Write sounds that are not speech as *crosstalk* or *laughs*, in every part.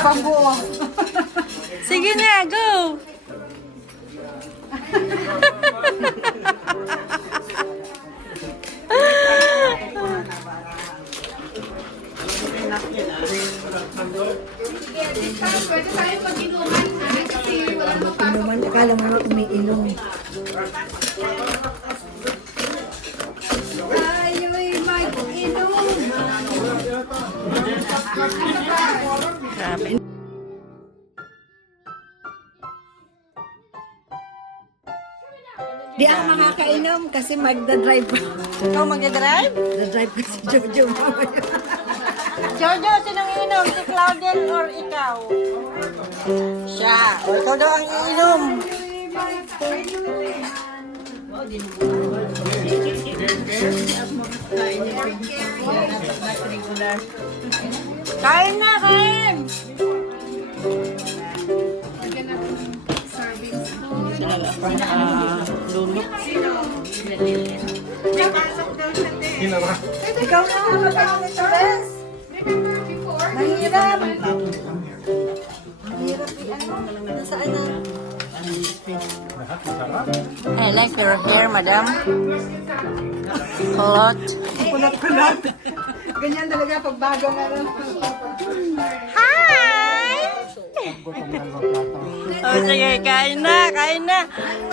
pambuo. Sige na, go! Pwede tayo mag-inuman ha? Kasi wala namang pasok. Inuman, akala mo na umiinom. Tayo'y mag-inom. Grabe. Di ako makakainom kasi magda-drive pa. Ikaw magdadrive? Da-drive ko si Jojo mamaya. Jojo, sinong iinom? Si Claudel or ikaw? Siya. O, ikaw daw ang iinom. Kain na, kain! Ikaw na ang res. Remember before? Mahirap. Mahirap i-ano. Nasaan na? I like your hair, madam. Hot. Kulot-kulot. Ganyan talaga pag bagong ano. Hi! oh, sige, kain na, kain na.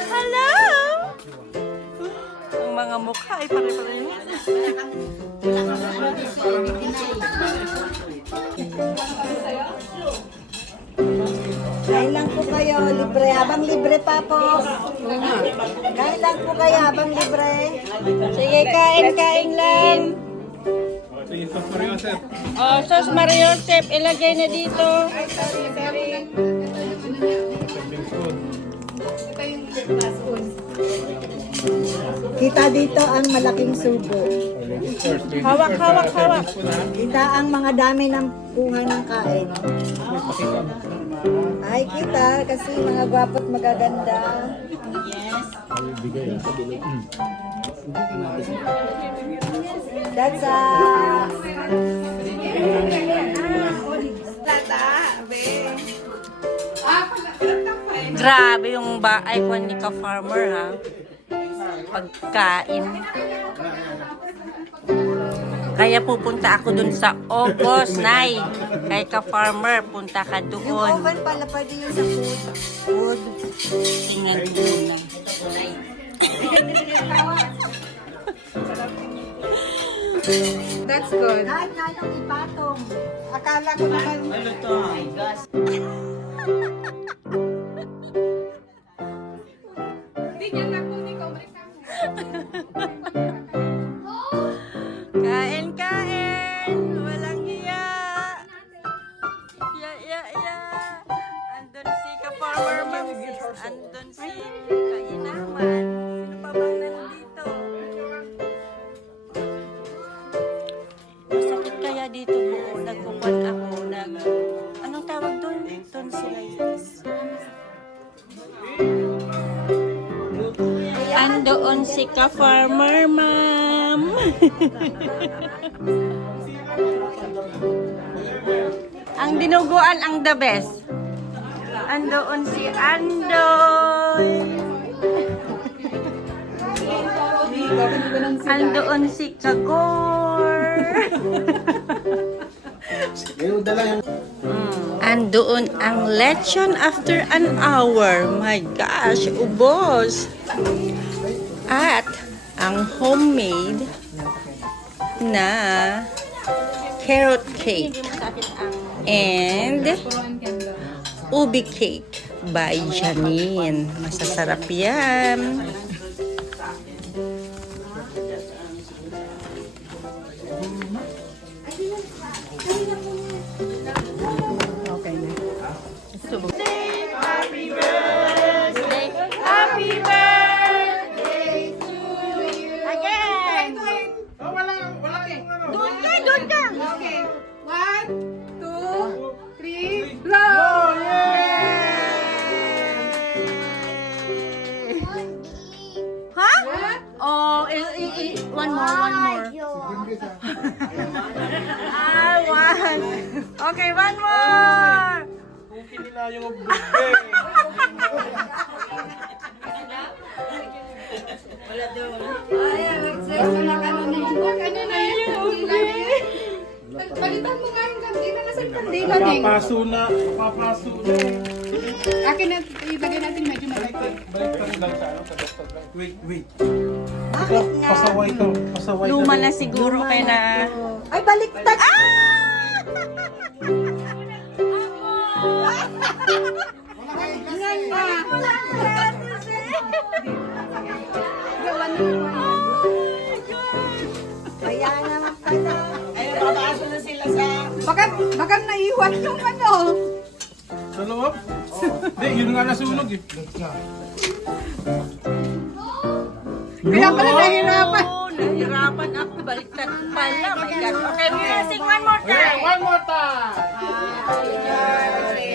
Hello! Ang mga mukha ay pare-parehas. Kain lang po kayo, libre. Habang libre pa po. Kain lang po kayo habang libre. Sige, kain, kain lang. Oh, sos Mario Josep, ilagay na dito. Ito yung spoon. Kita dito ang malaking subo. Hawak, hawak, hawak. Kita ang mga dami ng bunga ng kain. Ay, kita kasi mga gwapo't magaganda. That's a... Grabe yung baay ko ni ka-farmer ha. Pagkain. Kaya pupunta ako dun sa Ogos, Nay. Kay ka-farmer, punta ka Yung doon. oven pala pwede yun sa food. Food. Tingnan ko muna. That's good. Kahit nga yung ipatong. Akala ko naman... Bigyan na kung ikaw balik ka. Kain, *laughs* Andoon si ka-farmer, ma'am. *laughs* ang dinuguan ang the best. Andoon si Andoy. *laughs* Andoon si Kagor. Andoon ang lechon after an hour. My gosh, ubos. At ang homemade na carrot cake and ubi cake by Janine. Masasarap yan. one more, one more. ah, one. Okay, one more. Kung nila yung bugay. Wala daw. Ay, Alexis, wala ka na na yung bugay. Palitan mo nga yung kandila. Nasaan kandila, Ding? Papaso na. Papaso. Akin na, ilagay natin medyo malaki. Balik rin lang sa ano. sa doktor lang. Wait, wait. Bakit nga? Pasaway to. Pasaway Luma rin. na siguro kaya na... Ay, baliktad! Kaya naman pala. Baka, baka naiwan yung ano. Sa loob? Hindi, yun nga nasunog eh. Kaya pala nahirapan. Oh, nahirapan ako. Baliktad pala. My God. Okay, music one more Okay, time. one more time. Happy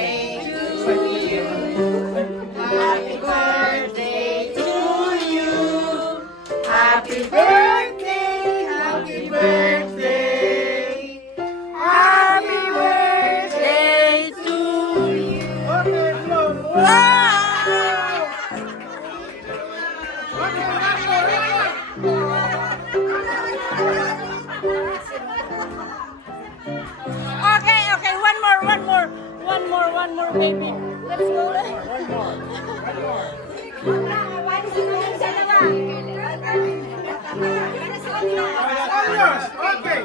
Okay, okay, one more, one more, one more, one more, baby. Let's go. One more. All yours. Okay.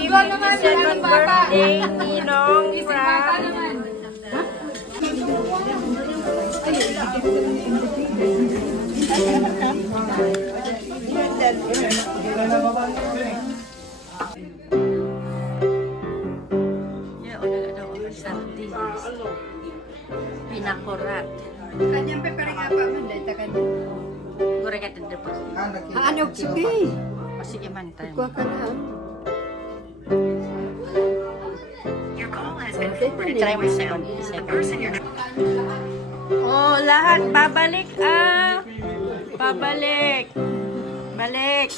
*laughs* naman. Yeah, wala daw ako sardines. Pinakurat. Kanyang pepering apa man, dahil ta kanya. Gure ka tanda po. Ano, sige. O sige man tayo. Kuha ka na. Try mo second. second. Oh, lahat babalik ah. Babalik. Balik.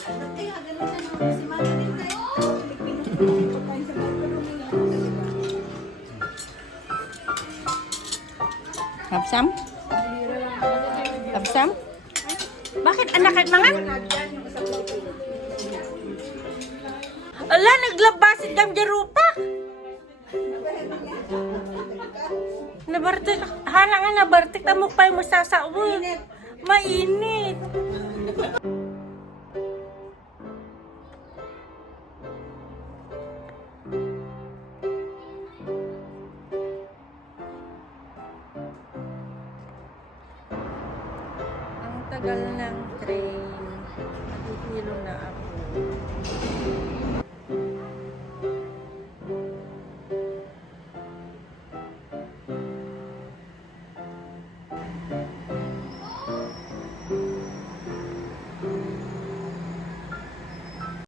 Kapsam? Kapsam? Bakit anak at mga? Ala, naglabasit kang jarupa. Nabartik, hala nga nabartik, tamok pa yung masasawa. Mainit. Ang tagal ng train. Nahihilo na ako.